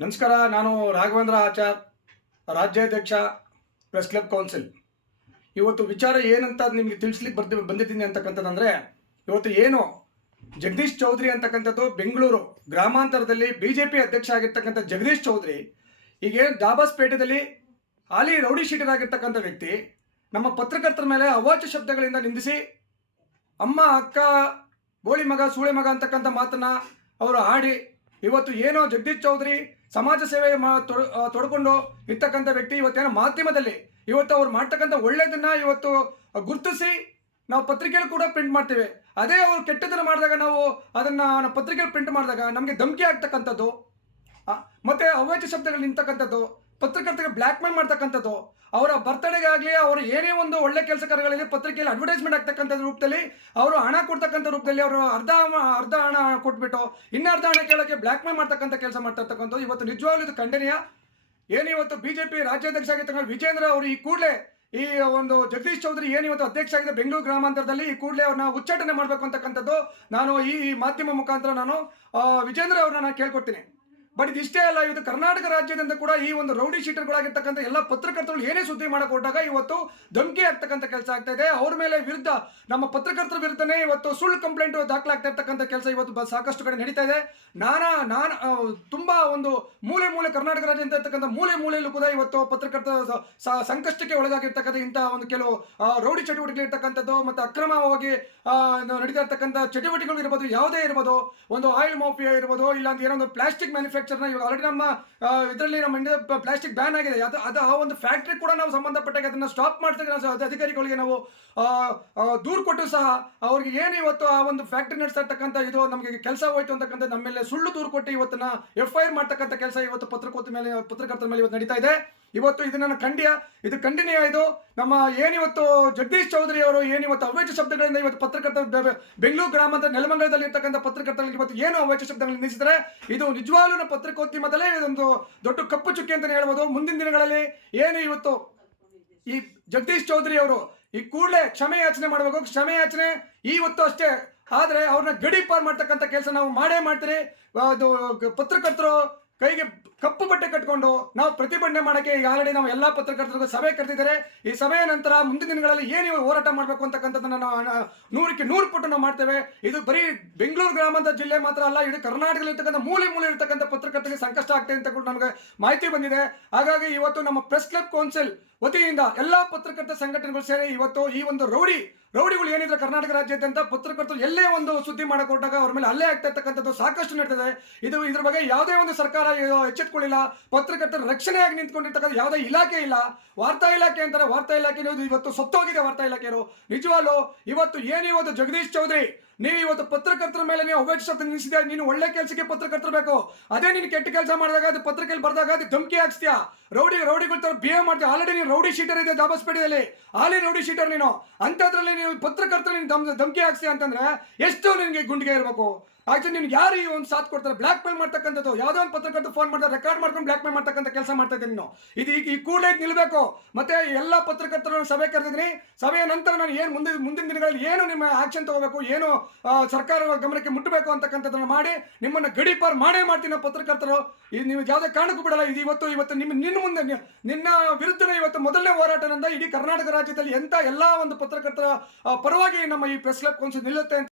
ನಮಸ್ಕಾರ. ನಾನು ರಾಘವೇಂದ್ರ ಆಚಾರ್, ರಾಜ್ಯಾಧ್ಯಕ್ಷ, ಪ್ರೆಸ್ ಕ್ಲಬ್ ಕೌನ್ಸಿಲ್. ಇವತ್ತು ವಿಚಾರ ಏನಂತ ನಿಮಗೆ ತಿಳಿಸ್ಲಿಕ್ಕೆ ಬಂದಿದ್ದೀನಿ ಅಂತಕ್ಕಂಥದ್ದಂದರೆ, ಇವತ್ತು ಏನು ಜಗದೀಶ್ ಚೌಧರಿ ಅಂತಕ್ಕಂಥದ್ದು ಬೆಂಗಳೂರು ಗ್ರಾಮಾಂತರದಲ್ಲಿ BJP ಅಧ್ಯಕ್ಷ ಆಗಿರ್ತಕ್ಕಂಥ ಜಗದೀಶ್ ಚೌಧರಿ ಈಗೇನು ದಾಬಾಸ್ಪೇಟೆಯಲ್ಲಿ ಹಾಲಿ ರೌಡಿ ಶೀಟರ್ ಆಗಿರ್ತಕ್ಕಂಥ ವ್ಯಕ್ತಿ ನಮ್ಮ ಪತ್ರಕರ್ತರ ಮೇಲೆ ಅವಾಚ್ಯ ಶಬ್ದಗಳಿಂದ ನಿಂದಿಸಿ ಅಮ್ಮ, ಅಕ್ಕ, ಬೋಳಿ ಮಗ, ಸೂಳೆ ಮಗ ಅಂತಕ್ಕಂಥ ಮಾತನ್ನ ಅವರು ಆಡಿ ಇವತ್ತು ಏನೋ ಜಗದೀಶ್ ಚೌಧರಿ ಸಮಾಜ ಸೇವೆ ತೊಡ್ಕೊಂಡು ಇರ್ತಕ್ಕಂಥ ವ್ಯಕ್ತಿ ಇವತ್ತೇನೋ ಮಾಧ್ಯಮದಲ್ಲಿ ಇವತ್ತು ಅವ್ರು ಮಾಡ್ತಕ್ಕಂಥ ಒಳ್ಳೆಯದನ್ನ ಇವತ್ತು ಗುರುತಿಸಿ ನಾವು ಪತ್ರಿಕೆಯಲ್ಲಿ ಕೂಡ ಪ್ರಿಂಟ್ ಮಾಡ್ತೇವೆ. ಅದೇ ಅವರು ಕೆಟ್ಟದನ್ನು ಮಾಡಿದಾಗ ನಾವು ಅದನ್ನು ಪತ್ರಿಕೆಯಲ್ಲಿ ಪ್ರಿಂಟ್ ಮಾಡಿದಾಗ ನಮಗೆ ಧಮಕಿ ಆಗ್ತಕ್ಕಂಥದ್ದು, ಮತ್ತು ಅವಾಚ್ಯ ಶಬ್ದಗಳು ನಿಂತಕ್ಕಂಥದ್ದು, ಪತ್ರಕರ್ತರಿಗೆ ಬ್ಲ್ಯಾಕ್ ಮೇಲ್ ಮಾಡ್ತಕ್ಕಂಥದ್ದು, ಅವರ ಬರ್ತಡೆಗೆ ಆಗಲಿ ಅವರು ಏನೇ ಒಂದು ಒಳ್ಳೆ ಕೆಲಸ ಕಾರ್ಯಗಳಲ್ಲಿ ಪತ್ರಿಕೆಯಲ್ಲಿ ಅಡ್ವರ್ಟೈಸ್ಮೆಂಟ್ ಆಗ್ತಕ್ಕಂಥ ರೂಪದಲ್ಲಿ ಅವರು ಹಣ ಕೊಡ್ತಕ್ಕಂಥ ರೂಪದಲ್ಲಿ ಅವರು ಅರ್ಧ ಹಣ ಕೊಟ್ಬಿಟ್ಟು ಇನ್ನು ಅರ್ಧ ಹಣ ಕೇಳೋಕ್ಕೆ ಬ್ಲ್ಯಾಕ್ ಮೇಲ್ ಮಾಡ್ತಕ್ಕಂಥ ಕೆಲಸ ಮಾಡ್ತಕ್ಕಂಥದ್ದು ಇವತ್ತು ನಿಜವಾಗ್ಲೂ ಇದು ಖಂಡನೀಯ. ಏನಿವತ್ತು BJP ರಾಜ್ಯಾಧ್ಯಕ್ಷ ಆಗಿರ್ತಕ್ಕಂಥ ವಿಜೇಂದ್ರ ಅವರು ಈ ಕೂಡಲೇ ಈ ಒಂದು ಜಗದೀಶ್ ಚೌಧರಿ ಏನಿವತ್ತು ಅಧ್ಯಕ್ಷ ಆಗಿದೆ ಬೆಂಗಳೂರು ಗ್ರಾಮಾಂತರದಲ್ಲಿ, ಈ ಕೂಡಲೇ ಅವ್ರನ್ನ ಉಚ್ಚಾಟನೆ ಮಾಡಬೇಕು ಅಂತಕ್ಕಂಥದ್ದು ನಾನು ಈ ಮಾಧ್ಯಮ ಮುಖಾಂತರ ನಾನು ವಿಜೇಂದ್ರ ಅವ್ರನ್ನ ನಾನು ಕೇಳ್ಕೊಡ್ತೀನಿ. ಬಟ್ ಇದಿಷ್ಟೇ ಅಲ್ಲ, ಇವತ್ತು ಕರ್ನಾಟಕ ರಾಜ್ಯದಿಂದ ಕೂಡ ಈ ಒಂದು ರೌಡಿ ಶೀಟರ್ಗಳಾಗಿರ್ತಕ್ಕಂಥ ಎಲ್ಲ ಪತ್ರಕರ್ತರು ಏನೇ ಸುದ್ದಿ ಮಾಡಕ್ಕೆ ಹೊರಟಾಗ ಇವತ್ತು ಧಮಕಿ ಆಗ್ತಕ್ಕಂಥ ಕೆಲಸ ಆಗ್ತಾ ಇದೆ. ಅವ್ರ ಮೇಲೆ ವಿರುದ್ಧ ನಮ್ಮ ಪತ್ರಕರ್ತರ ವಿರುದ್ಧನೇ ಇವತ್ತು ಸುಳ್ಳು ಕಂಪ್ಲೇಂಟ್ ದಾಖಲಾಗ್ತಾ ಇರ್ತಕ್ಕಂಥ ಕೆಲಸ ಇವತ್ತು ಸಾಕಷ್ಟು ಕಡೆ ನಡೀತಾ ಇದೆ. ನಾನು ತುಂಬಾ ಒಂದು ಮೂಲೆ ಕರ್ನಾಟಕ ರಾಜ್ಯ ಅಂತ ಇರ್ತಕ್ಕಂಥ ಮೂಲೆಯಲ್ಲೂ ಕೂಡ ಇವತ್ತು ಪತ್ರಕರ್ತರ ಸಂಕಷ್ಟಕ್ಕೆ ಒಳಗಾಗಿರ್ತಕ್ಕಂಥ ಇಂತಹ ಒಂದು ಕೆಲವು ರೌಡಿ ಚಟುವಟಿಕೆ ಇರ್ತಕ್ಕಂಥದ್ದು ಮತ್ತು ಅಕ್ರಮವಾಗಿ ನಡೀತಾ ಇರ್ತಕ್ಕಂಥ ಚಟುವಟಿಕೆಗಳು ಇರ್ಬೋದು, ಯಾವುದೇ ಇರ್ಬೋದು, ಒಂದು ಆಯಿಲ್ ಮಾಫಿಯಾ ಇರ್ಬೋದು, ಇಲ್ಲ ಅಂತ ಏನೋ ಒಂದು ಪ್ಲಾಸ್ಟಿಕ್ ಮ್ಯಾನುಫ್ಯಾಕ್ಚರ್ ಇವಾಗ ಆಲ್ರೆಡಿ ನಮ್ಮ ಇದರಲ್ಲಿ ನಮ್ಮ ಇಂಡಿಯಾದ ಪ್ಲಾಸ್ಟಿಕ್ ಬ್ಯಾನ್ ಆಗಿದೆ. ಅದು ಆ ಒಂದು ಫ್ಯಾಕ್ಟ್ರಿ ಕೂಡ ನಾವು ಸಂಬಂಧಪಟ್ಟಾಗ ಅದನ್ನ ಸ್ಟಾಪ್ ಮಾಡ್ತಕ್ಕಂಥ ಅಧಿಕಾರಿಗಳಿಗೆ ನಾವು ದೂರು ಕೊಟ್ಟು ಸಹ ಅವ್ರಿಗೆ ಏನು ಇವತ್ತು ಆ ಒಂದು ಫ್ಯಾಕ್ಟ್ರಿ ನಡೆಸ್ತಾ ಇರ್ತಕ್ಕಂಥ ಇದು ನಮಗೆ ಕೆಲಸ ಹೋಯ್ತು ಅಂತಕ್ಕಂಥ ನಮ್ಮ ಮೇಲೆ ಸುಳ್ಳು ದೂರು ಕೊಟ್ಟು ಇವತ್ತನ್ನ FIR ಮಾಡ್ತಕ್ಕಂಥ ಕೆಲಸ ಇವತ್ತು ಪತ್ರಕರ್ತರ ಮೇಲೆ ಇವತ್ತು ನಡೀತಾ ಇದೆ. ಇವತ್ತು ಇದನ್ನ ಖಂಡನೀಯ. ಇದು ನಮ್ಮ ಏನಿವತ್ತು ಜಗದೀಶ್ ಚೌಧರಿ ಅವರು ಏನಿವತ್ತು ಅವಾಚ್ಯ ಶಬ್ದಗಳಿಂದ ಇವತ್ತು ಪತ್ರಕರ್ತರ ಬೆಂಗಳೂರು ಗ್ರಾಮಾಂತರ ನೆಲಮಂಗಲದಲ್ಲಿ ಇರ್ತಕ್ಕಂಥ ಪತ್ರಕರ್ತರಿಗೆ ಇವತ್ತು ಏನು ಅವಾಚ್ಯ ಶಬ್ದಗಳನ್ನು ನಿಲ್ಲಿಸಿದರೆ ಇದು ನಿಜವಾಗ್ಲೂ ಪತ್ರಿಕೋದ್ಯಮದಲ್ಲೇ ಇದೊಂದು ದೊಡ್ಡ ಕಪ್ಪು ಚುಕ್ಕಿ ಅಂತಲೇ ಹೇಳ್ಬೋದು. ಮುಂದಿನ ದಿನಗಳಲ್ಲಿ ಏನು ಇವತ್ತು ಈ ಜಗದೀಶ್ ಚೌಧರಿ ಅವರು ಈ ಕೂಡಲೇ ಕ್ಷಮೆ ಯಾಚನೆ ಮಾಡಬೇಕು. ಕ್ಷಮೆ ಯಾಚನೆ ಇವತ್ತು ಅಷ್ಟೇ, ಆದರೆ ಅವ್ರನ್ನ ಗಡೀಪಾರು ಮಾಡ್ತಕ್ಕಂಥ ಕೆಲಸ ನಾವು ಮಾಡ್ತೀರಿ. ಅದು ಪತ್ರಕರ್ತರು ಕೈಗೆ ಕಪ್ಪು ಬಟ್ಟೆ ಕಟ್ಕೊಂಡು ನಾವು ಪ್ರತಿಭಟನೆ ಮಾಡೋಕ್ಕೆ ಆಲ್ರೆಡಿ ನಾವು ಎಲ್ಲ ಪತ್ರಕರ್ತರಿಗೂ ಸಭೆ ಕರೆದಿದ್ದಾರೆ. ಈ ಸಭೆಯ ನಂತರ ಮುಂದಿನ ದಿನಗಳಲ್ಲಿ ಏನು ಹೋರಾಟ ಮಾಡಬೇಕು ಅಂತಕ್ಕಂಥದ್ದನ್ನು ನಾವು 100% ಪಟ್ಟು ನಾವು ಮಾಡ್ತೇವೆ. ಇದು ಬರೀ ಬೆಂಗಳೂರು ಗ್ರಾಮಾಂತರ ಜಿಲ್ಲೆ ಮಾತ್ರ ಅಲ್ಲ, ಇಡೀ ಕರ್ನಾಟಕದಲ್ಲಿ ಇರ್ತಕ್ಕಂಥ ಮೂಲೆ ಇರ್ತಕ್ಕಂಥ ಪತ್ರಕರ್ತರಿಗೆ ಸಂಕಷ್ಟ ಆಗ್ತದೆ ಅಂತ ಕೂಡ ನಮಗೆ ಮಾಹಿತಿ ಬಂದಿದೆ. ಹಾಗಾಗಿ ಇವತ್ತು ನಮ್ಮ ಪ್ರೆಸ್ ಕ್ಲಬ್ ಕೌನ್ಸಿಲ್ ವತಿಯಿಂದ ಎಲ್ಲಾ ಪತ್ರಕರ್ತ ಸಂಘಟನೆಗಳು ಸೇರಿ ಇವತ್ತು ಈ ಒಂದು ರೌಡಿಗಳು ಏನಿದ್ರೆ ಕರ್ನಾಟಕ ರಾಜ್ಯಾದ್ಯಂತ ಪತ್ರಕರ್ತರು ಎಲ್ಲೇ ಒಂದು ಸುದ್ದಿ ಮಾಡಕ್ ಹೊರಟಾಗ ಅವ್ರ ಮೇಲೆ ಹಲ್ಲೆ ಆಗ್ತಾ ಇರ್ತಕ್ಕಂಥದ್ದು ಸಾಕಷ್ಟು ನಡೀತದೆ. ಇದ್ರ ಬಗ್ಗೆ ಯಾವುದೇ ಒಂದು ಸರ್ಕಾರ ಎಚ್ಚೆತ್ತುಕೊಳ್ಳಿಲ್ಲ. ಪತ್ರಕರ್ತರ ರಕ್ಷಣೆಯಾಗಿ ನಿಂತ್ಕೊಂಡಿರ್ತಕ್ಕಂಥ ಯಾವುದೇ ಇಲಾಖೆ ಇಲ್ಲ. ವಾರ್ತಾ ಇಲಾಖೆ ಅಂತಾರೆ, ವಾರ್ತಾ ಇಲಾಖೆ ಇವತ್ತು ಸತ್ತೋಗಿದೆ. ವಾರ್ತಾ ಇಲಾಖೆಯವರು ನಿಜವಾಗ್ಲೂ ಇವತ್ತು ಜಗದೀಶ್ ಚೌಧರಿ ನೀವು ಇವತ್ತು ಪತ್ರಕರ್ತರ ಮೇಲೆ ನೀವು ಅವಾಚ್ಯ ಶಬ್ದ ನಿಲ್ಲಿಸಿದ್ಯಾ. ನೀನು ಒಳ್ಳೆ ಕೆಲಸಕ್ಕೆ ಪತ್ರಕರ್ತರು ಬೇಕು, ಅದೇ ನೀನು ಕೆಟ್ಟ ಕೆಲಸ ಮಾಡಿದಾಗ ಅದು ಪತ್ರಿಕೆಯಲ್ಲಿ ಬರೆದಾಗ ಅದು ಧಮಕಿ ಹಾಕ್ಸ್ತೀಯಾ, ರೌಡಿಗಳ ತರ ಬಿಹೇವ್ ಮಾಡ್ತೀಯ. ಆಲ್ರೆಡಿ ನೀನು ರೌಡಿ ಶೀಟರ್ ಇದೆ ದಾಬಾಸ್ಪೇಟೆಯಲ್ಲಿ, ಹಾಲಿ ರೌಡಿ ಶೀಟರ್ ನೀನು. ಅಂಥದ್ರಲ್ಲಿ ನೀವು ಪತ್ರಕರ್ತರ ಧಮಕಿ ಹಾಕ್ಸ್ತೀಯ ಅಂತಂದ್ರೆ ಎಷ್ಟು ನಿನಗೆ ಗುಂಡಿಗೆ ಇರಬೇಕು. ಆಕ್ಚುಲಿ ನಿನ್ಗೆ ಯಾರು ಈ ಒಂದು ಸಾಥ್ ಕೊಡ್ತಾರೆ? ಬ್ಲ್ಯಾಕ್ ಮೇಲ್ ಮಾಡ್ತಕ್ಕಂಥದ್ದು. ಯಾವುದೋ ಒಂದು ಪತ್ರಕರ್ತ ಫೋನ್ ಮಾಡ್ತಾರೆ, ರೆಕಾರ್ಡ್ ಮಾಡ್ಕೊಂಡು ಬ್ಲ್ಯಾಕ್ ಮೇಲ್ ಮಾಡ್ತಕ್ಕಂಥ ಕೆಲಸ ಮಾಡ್ತಾ ಇದ್ದೀನಿ ನೀನು. ಇದು ಈ ಕೂಡಲೇ ನಿಲ್ಲಬೇಕು. ಮತ್ತೆ ಎಲ್ಲ ಪತ್ರಕರ್ತರನ್ನು ಸಭೆ ಕರೆದಿದ್ದೀನಿ. ಸಭೆಯ ನಂತರ ನಾನು ಏನು ಮುಂದಿನ ದಿನಗಳಲ್ಲಿ ಏನು ನಿಮ್ಮ ಆಕ್ಷನ್ ತಗೋಬೇಕು, ಏನು ಸರ್ಕಾರ ಗಮನಕ್ಕೆ ಮುಟ್ಟಬೇಕು ಅಂತಕ್ಕಂಥದ್ದನ್ನು ಮಾಡಿ ನಿಮ್ಮನ್ನು ಗಡೀಪಾರು ಮಾಡ್ತೀನಿ ಪತ್ರಕರ್ತರು. ನೀವು ಯಾವುದೇ ಕಾರಣಕ್ಕೂ ಬಿಡಲ್ಲ. ಇದು ಇವತ್ತು ನಿನ್ನ ವಿರುದ್ಧನೇ ಇವತ್ತು ಮೊದಲನೇ ಹೋರಾಟದಿಂದ ಇಡೀ ಕರ್ನಾಟಕ ರಾಜ್ಯದಲ್ಲಿ ಎಲ್ಲ ಒಂದು ಪತ್ರಕರ್ತರ ಪರವಾಗಿ ನಮ್ಮ ಈ ಪ್ರೆಸ್ ಕ್ಲಬ್ ಕೌನ್ಸಿಲ್ ನಿಲ್ಲುತ್ತೆ ಅಂತ